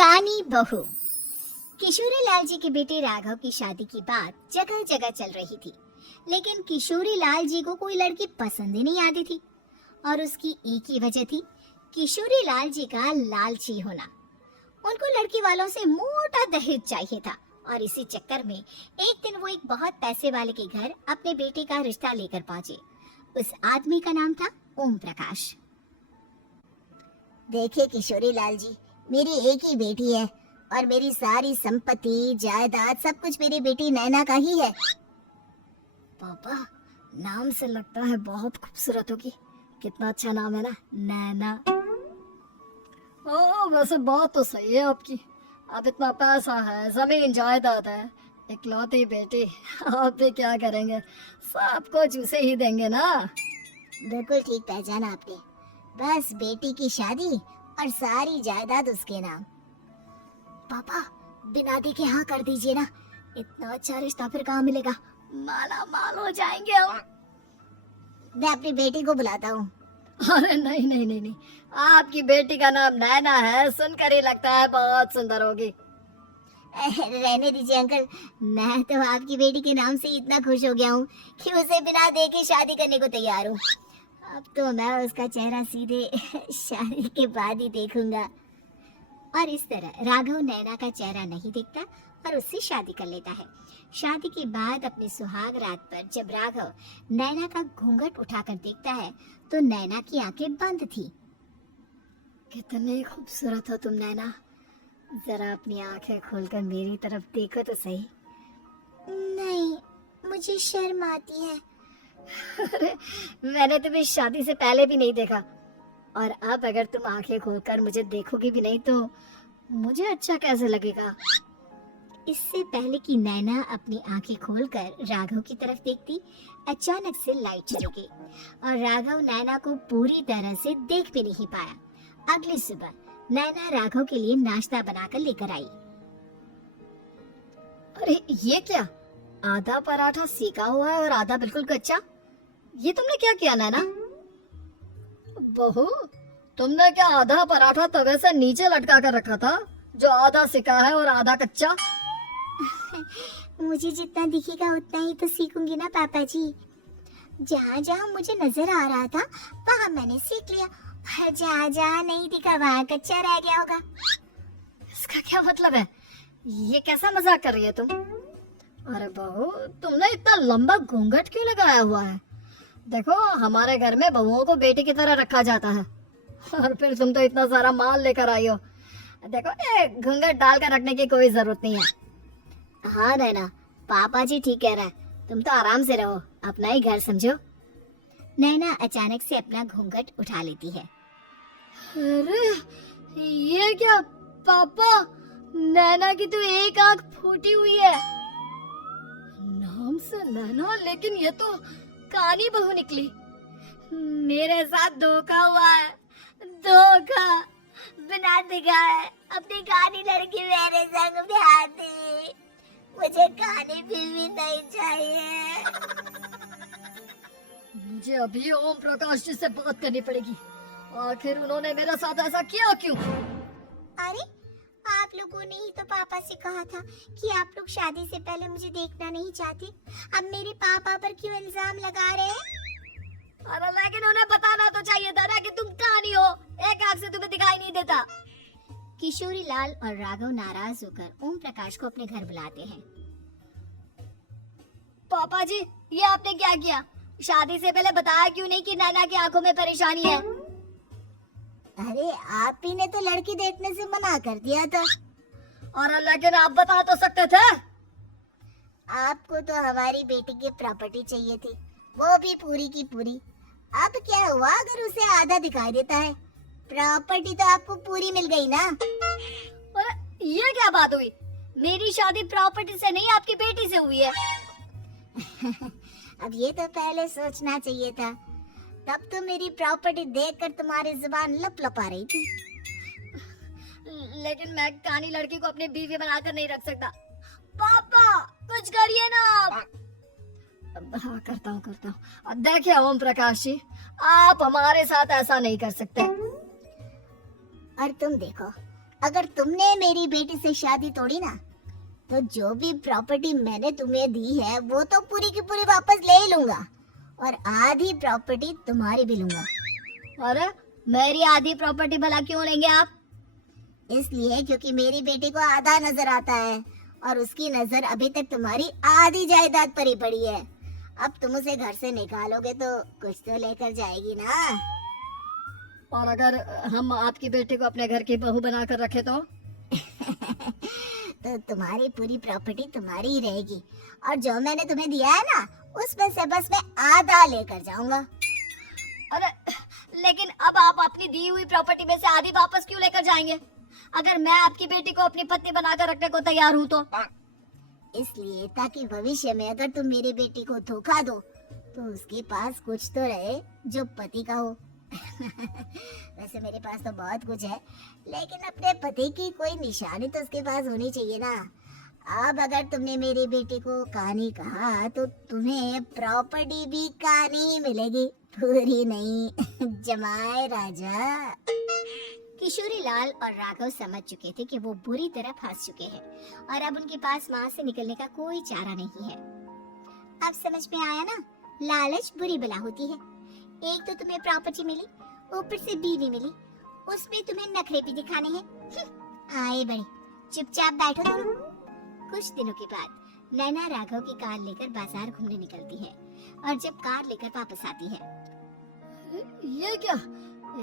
कानी बहू। किशोरी लाल जी के बेटे राघव की शादी की बात जगह जगह चल रही थी, लेकिन किशोरी लाल जी को कोई लड़की पसंद ही नहीं आती थी। और उसकी एक ही वजह थी, किशोरी लाल जी का लालची होना। उनको लड़की वालों से मोटा दहेज चाहिए था और इसी चक्कर में एक दिन वो एक बहुत पैसे वाले के घर अपने बेटे का रिश्ता लेकर पहुंचे। उस आदमी का नाम था ओम प्रकाश। देखिए किशोरी लाल जी, मेरी एक ही बेटी है और मेरी सारी संपत्ति जायदाद सब कुछ मेरी बेटी नैना का ही है। पापा, नाम से लगता है बहुत खूबसूरत होगी। कितना अच्छा नाम है ना, नैना। वैसे बात तो सही है आपकी। अब इतना पैसा है, जमीन जायदाद है, इकलौती बेटी, आप भी क्या करेंगे? सब कुछ उसे ही देंगे ना। बिल्कुल ठीक पहचाना आपने। बस बेटी की शादी और सारी जायदाद उसके नाम। पापा, बिना देखे हाँ कर दीजिए ना, इतना अच्छा रिश्ता फिर कहाँ मिलेगा? माला माल हो जाएंगे हम। मैं अपनी बेटी को बुलाता हूँ। अरे नहीं नहीं नहीं नहीं, आपकी बेटी का नाम नैना है, सुनकर ही लगता है बहुत सुंदर होगी। रहने दीजिए अंकल, मैं तो आपकी बेटी के नाम से इतना खुश हो गया हूँ कि उसे बिना देखे शादी करने को तैयार हूँ। अब तो मैं उसका चेहरा सीधे शादी के बाद ही देखूंगा। और इस तरह राघव नैना का चेहरा नहीं देखता और उससे शादी कर लेता है। शादी के बाद अपनी सुहाग रात पर जब राघव नैना का घूंघट उठाकर देखता है तो नैना की आंखें बंद थी। कितनी खूबसूरत हो तुम नैना, जरा अपनी आंखें खोलकर मेरी तरफ देखो तो सही। नहीं, मुझे शर्म आती है। अरे मैंने तुम्हें शादी से पहले भी नहीं देखा, और अब अगर तुम आंखें खोलकर मुझे देखोगी भी नहीं तो मुझे अच्छा कैसे लगेगा? इससे पहले कि नैना अपनी आंखें खोलकर राघव की तरफ देखती, अचानक से लाइट चली गई और राघव नैना को पूरी तरह से देख भी नहीं पाया। अगली सुबह नैना राघव के लिए नाश्ता बनाकर लेकर आई। अरे ये क्या, आधा पराठा सेका हुआ है और आधा बिल्कुल कच्चा। ये तुमने क्या किया नैना? बहू, तुमने क्या आधा पराठा तवे से नीचे लटका कर रखा था, जो आधा सेका है और आधा कच्चा? मुझे जितना दिखेगा उतना ही तो सीखूंगी ना पापा जी। जहाँ जहाँ मुझे नजर आ रहा था वहाँ मैंने सीख लिया, जहाँ जहाँ नहीं दिखा वहाँ कच्चा रह गया होगा। इसका क्या मतलब है? ये कैसा मजाक कर रही है तुम? अरे बहू, तुमने इतना लंबा घूंघट क्यों लगाया हुआ है? देखो, हमारे घर में बहुओं को बेटी की तरह रखा जाता है, और फिर तुम तो इतना सारा माल लेकर आई हो। देखो, ये घूंघट डाल कर रखने की कोई जरूरत नहीं है। हाँ नैना, पापा जी ठीक कह रहा है, तुम तो आराम से रहो, अपना ही घर समझो। नैना अचानक से अपना घूंघट उठा लेती है। अरे ये क्या पापा, नैना की तो एक आंख फूटी हुई है। नाम से नैना, लेकिन ये तो कानी बहू निकली। मेरे साथ धोखा हुआ है, धोखा। बिना दिखाए अपनी कानी लड़की मेरे संग ब्याह दी। मुझे कानी फिर भी नहीं चाहिए। मुझे अभी ओम प्रकाश जी से बात करनी पड़ेगी। आखिर उन्होंने मेरे साथ ऐसा किया क्यों? अरे, आप लोगों ने ही तो पापा से कहा था कि आप लोग शादी से पहले मुझे देखना नहीं चाहते। अब मेरे पापा पर क्यों इल्जाम लगा रहे हैं? अरे लेकिन उन्हें बताना तो चाहिए था ना कि तुम कहानी हो, एक आंख से तुम्हें दिखाई नहीं देता। किशोरी लाल और राघव नाराज होकर ओम प्रकाश को अपने घर बुलाते हैं। पापा जी, ये आपने क्या किया? शादी से पहले बताया क्यों नहीं कि नैना की आंखों में परेशानी है? अरे आप ही ने तो लड़की देखने से मना कर दिया था। और लेकिन आप बता तो सकते थे। आपको तो हमारी बेटी की प्रॉपर्टी चाहिए थी, वो भी पूरी की पूरी। अब क्या हुआ अगर उसे आधा दिखाई देता है? प्रॉपर्टी तो आपको पूरी मिल गई ना। और ये क्या बात हुई? मेरी शादी प्रॉपर्टी से नहीं, आपकी बेटी से हुई है। अब ये तो पहले सोचना चाहिए था, तब तो मेरी प्रॉपर्टी देखकर तुम्हारी जुबान लपलपा रही थी। लेकिन मैं कानी लड़की को अपनी बीवी बनाकर नहीं रख सकता। पापा, कुछ करिए ना आप। हाँ, करता हूँ। देखिए ओम प्रकाश जी, आप हमारे साथ ऐसा नहीं कर सकते। और तुम देखो, अगर तुमने मेरी बेटी से शादी तोड़ी ना, तो जो भी प्रॉपर्टी मैंने तुम्हें दी है वो तो पूरी की पूरी वापस ले ही लूंगा, और आधी प्रॉपर्टी तुम्हारी भी लूंगा। अरे मेरी आधी प्रॉपर्टी भला क्यों लेंगे आप? इसलिए क्योंकि मेरी बेटी को आधा नजर आता है और उसकी नजर अभी तक तुम्हारी आधी जायदाद पर ही पड़ी है। अब तुम उसे घर से निकालोगे तो कुछ तो लेकर जाएगी ना। और अगर हम आपकी बेटी को अपने घर की बहू बनाकर रखे तो? तो तुम्हारी पूरी प्रॉपर्टी तुम्हारी ही रहेगी, और जो मैंने तुम्हें दिया है ना, उसमें से बस मैं आधा लेकर जाऊंगा। अरे लेकिन अब आप अपनी दी हुई प्रॉपर्टी में से आधी वापस क्यों लेकर जाएंगे? अगर मैं आपकी बेटी को अपनी पत्नी बनाकर रखने को तैयार हूँ तो? इसलिए ताकि भविष्य में अगर तुम मेरी बेटी को धोखा दो तो उसके पास कुछ तो रहे जो पति का हो। वैसे मेरे पास तो बहुत कुछ है, लेकिन अपने पति की कोई निशानी तो उसके पास होनी चाहिए ना। अब अगर तुमने मेरी बेटी को कहानी कहा तो तुम्हें प्रॉपर्टी भी कहानी ही मिलेगी, पूरी नहीं। जमाए राजा। किशोरी लाल और राघव समझ चुके थे कि वो बुरी तरह फंस चुके हैं और अब उनके पास वहाँ से निकलने का कोई चारा नहीं है। अब समझ में आया ना, लालच बुरी बला होती है। एक तो तुम्हें प्रॉपर्टी मिली, ऊपर से बीवी मिली, उसमें तुम्हें नखरे भी दिखाने हैं। आए बड़े, चुपचाप बैठो तुम। कुछ दिनों के बाद नैना राघव की कार लेकर बाजार घूमने निकलती है और जब कार लेकर वापस आती है, ये क्या?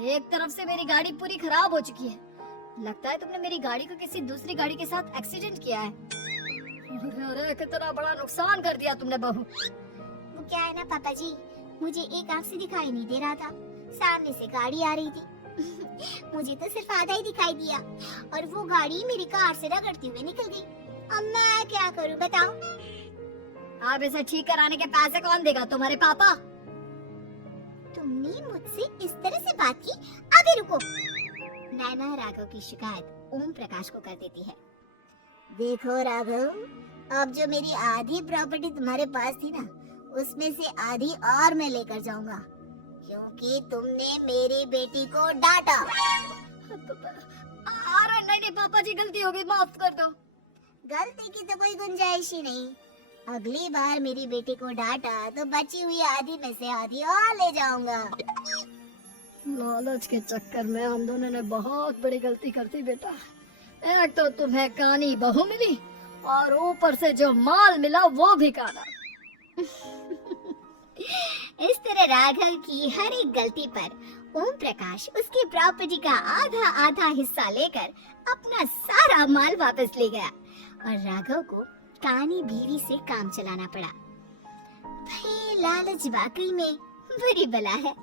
एक तरफ से मेरी गाड़ी पूरी खराब हो चुकी है। लगता है तुमने मेरी गाड़ी को किसी दूसरी गाड़ी के साथ एक्सीडेंट किया है। अरे कितना बड़ा नुकसान कर दिया तुमने बहू। वो क्या है ना पापा जी, मुझे एक आंख से दिखाई नहीं दे रहा था, सामने से गाड़ी आ रही थी। मुझे तो सिर्फ आधा ही दिखाई दिया और वो गाड़ी मेरी कार से रगड़ती हुई निकल गई। अब मैं क्या करूं बताओ? अब इसे ठीक कराने के पैसे कौन देगा? तुम्हारे पापा। तुमने मुझसे इस तरह से बात की? आगे रुको। नैना राघव की शिकायत ओम प्रकाश को कर देती है। देखो राघव, अब जो मेरी आधी प्रॉपर्टी तुम्हारे पास थी ना, उसमें से आधी और मैं लेकर जाऊंगा, क्योंकि तुमने मेरी बेटी को डांटा। अरे नहीं पापा जी, गलती हो गई, माफ कर दो। गलती की तो कोई गुंजाइश ही नहीं। अगली बार मेरी बेटी को डांटा तो बची हुई आधी में से आधी और ले जाऊंगा। लालच के चक्कर में हम दोनों ने बहुत बड़ी गलती कर दी बेटा। एक तो तुम्हें कानी बहू मिली और ऊपर से जो माल मिला वो भी काना। इस तरह राघव की हर एक गलती पर ओम प्रकाश उसकी प्रॉपर्टी का आधा आधा हिस्सा लेकर अपना सारा माल वापस ले गया और राघव को कानी बीवी से काम चलाना पड़ा। भाई लालच वाकई में बुरी बला है।